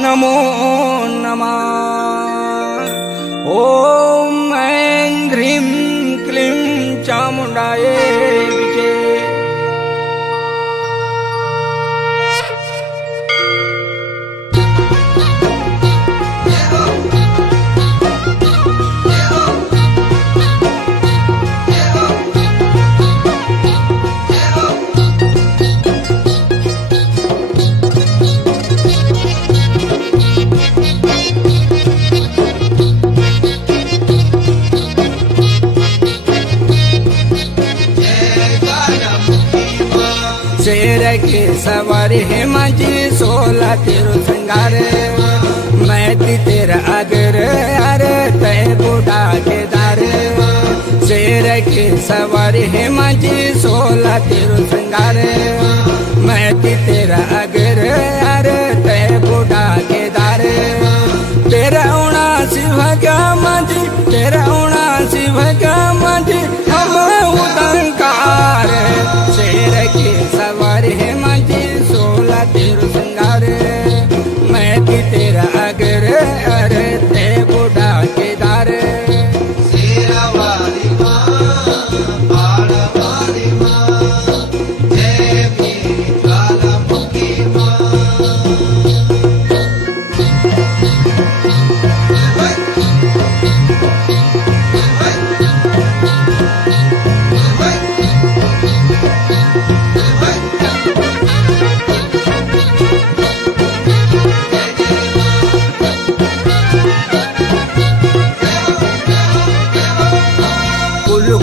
नमो नमः। ओम ऐं ह्रीं क्लीं चामुण्डायै विचे। शेर के सवारी है माझी 16 तेरो श्रृंगार। मैं तेरा अगर अरे तय बूढ़ा के दार। शेर के सवारी है माझी 16 तेरो श्रृंगार। मैं तेरा अगर अरे तय बूढ़ा के दार। तेरा उणा शिवगा माझी, तेरा उणा शिवगा माझी हम उदंकार। शेर के सवारी है माझी 16 तेरो श्रृंगार। मैं तेरा अगर अरे ते बूढ़ा के दार। शेरा वाली माँ, बाल वाली माँ, देवी ज्वालामुखी माँ।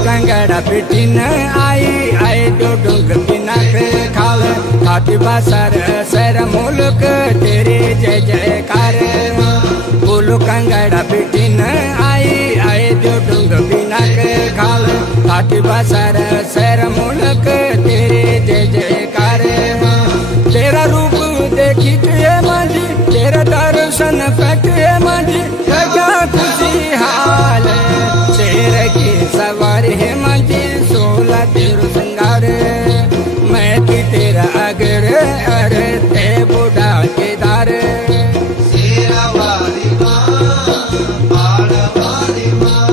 कंगड़ा पिटी न आई आए जो डुंग बिना पे खाल। खाती बासर सर मुल्क तेरे जय जयकार। बोलो कंगड़ा पिटी न आई आए जो डुंग बिना के खाल। खाती बासर सर मुल्क तेरे जय जयकार। तेरा रूप देखी के माझी, तेरा दर्शन फटे माझी क्या खुशी हाल। शेर की सवारी है माझी 16 तेरो श्रृंगार। मैं तेरा अगर अरे ते बूढ़ा के दार। शेरा वाली माँ, बाल वाली माँ,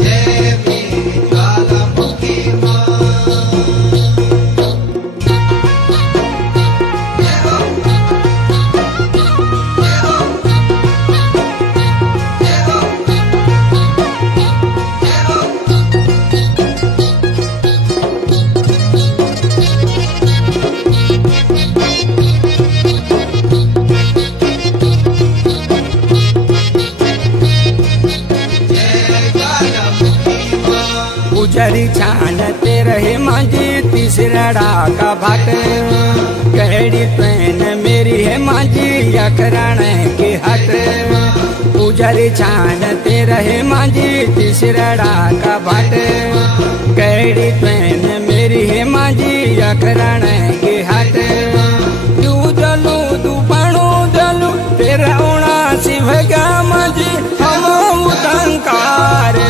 देवी ज्वालामुखी माँ। पुजारी छानते रहे माझी तीसरा का भाट। कहड़ी ट्रेन मेरी है माझी अखराण की हट। पुजारी छानते रहे माझी तीसरा का भाट। कहड़ी ट्रेन मेरी है माझी अखराण की हट। तू जलू तू पाणू जलू तेरा उणा शिवगा माझी हम उदंकार।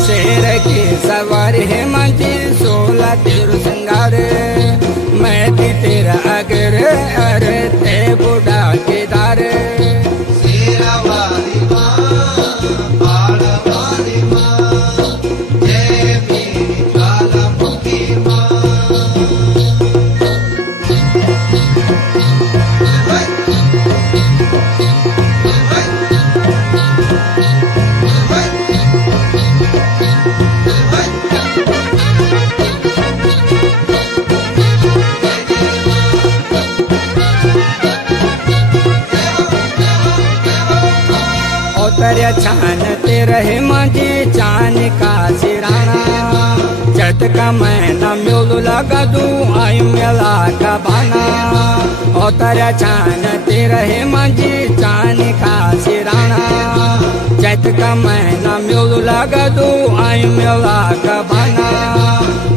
शेर की सवारी है माझी 16 तेरो श्रृंगार। मैं तेरा अगर अरे ते बूढ़ा के दार। शेरा वाली माँ, बाल वाली माँ, देवी ज्वालामुखी माँ। तेरा छानते रहे माझी चान का सिराना। चट का मैना म्योलू लगा दू आई मेला का बाना। ओ तेरा छानते रहे माझी चान का सिराना। चट का मैना म्योलू लगा दू आई मेला का बाना।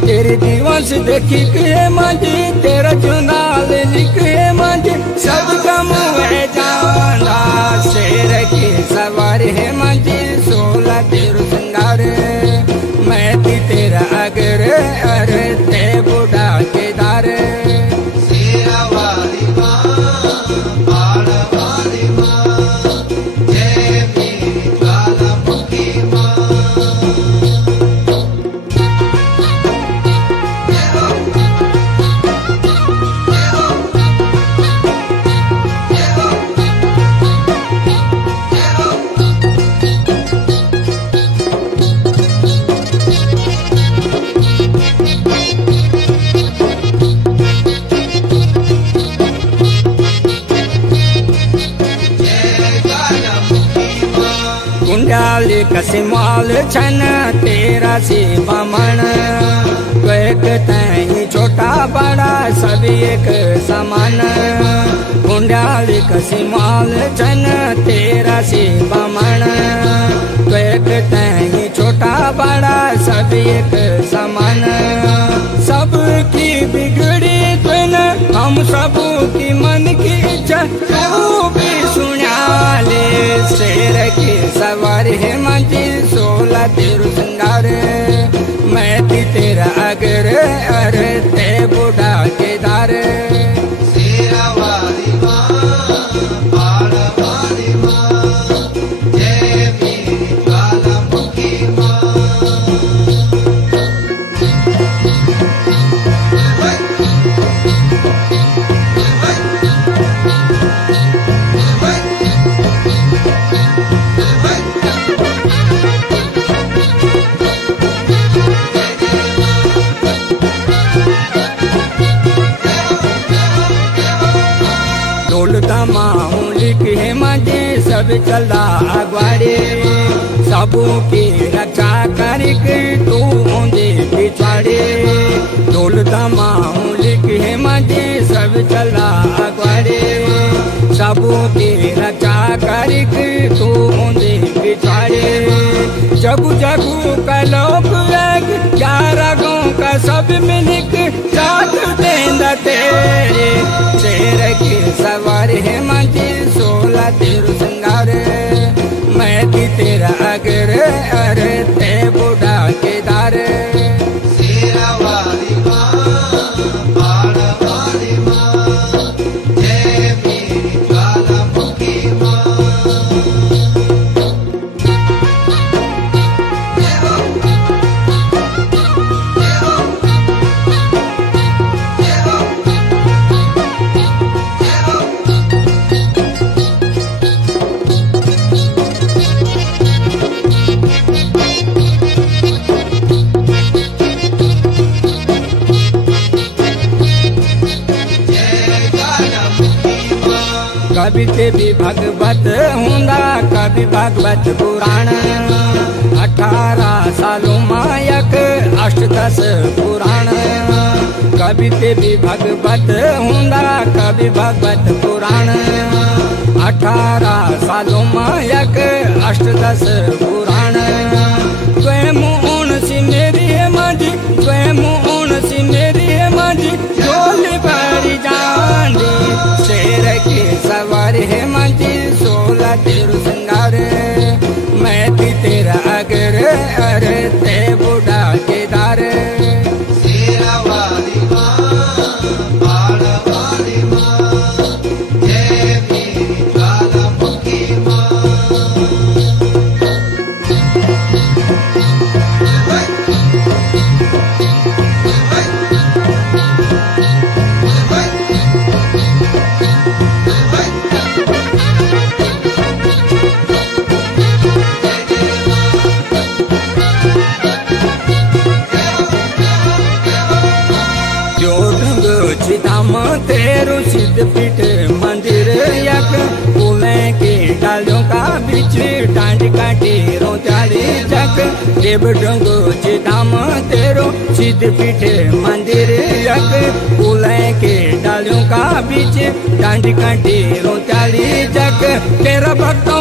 तेरे दिवस देखी के माझी तेरा चुनाल लिखे माझी सब कम है जाना। शेर की सवारी है माझी 16 तेरो श्रृंगार। मैं तेरा अगर अरे ते बूढ़ा के दार। शेरा वाली माँ, बाल वाली कुंडाली कसे माल छन तेरा से बामण एक तई छोटा बड़ा सब एक समान कुंडाली कसे माल छन तेरा से बामण एक तई छोटा बड़ा सब एक समान सबकी बिगड़ी तुन हम सब की मन की इच्छा तू भी सुना ले शेर की सवार है मंजी 16 तेरु सिंगार मैं थी तेरा अगर अरे ते बुढ़ा के दार शेरा वाली माँ बाड़ वाली माँ जय मेरी ज्वालामुखी माँ ढोलता माऊली के मजे सब चला अगवाड़े सबों की रक्षा करके तू ओंदे पिछाड़े ढोलता माऊली के मजे सब चला अगवाड़े सबों की रक्षा करके तू ओंदे पिछाड़े जगू जगू का लोग एक 11 गाँव का सब मिलक साथ देंदा तेरे शेर की सवार है मंजी 16 तेरु सिंगार मैं थी तेरा अगर अरे ते बुढ़ा के दार शेरा वाली माँ बाड़ वाली माँ जय मेरी ज्वालामुखी माँ कभी ते भी भगवत हुंदा कभी भगवत पुराण 18 सालों मायक 8-10 पुराण कभी ते भी भगवत हुंदा कभी भगवत पुराण 18 सालों मायक 8-10 पुराण स्वयं ऊन सी मेरी है माझी स्वयं ऊन सी मेरी है माझी झोली भरी जानी शेर की सवार है मंजी 16 तेरु सिंगार मैं थी तेरा अगर अरे ते बुढ़ा के दार शेरा वाली माँ बाड़ वाली माँ जय मेरी ज्वालामुखी माँ धाम तेरु सिद्ध पीठ मंदिर यक फूले के डालों का बीच डांड काटे रोचाली जक देव डंगो धाम तेरु सिद्ध पीठ मंदिर यक फूले के डालों का बीच डांड काटे रोचाली जक तेरा भक्त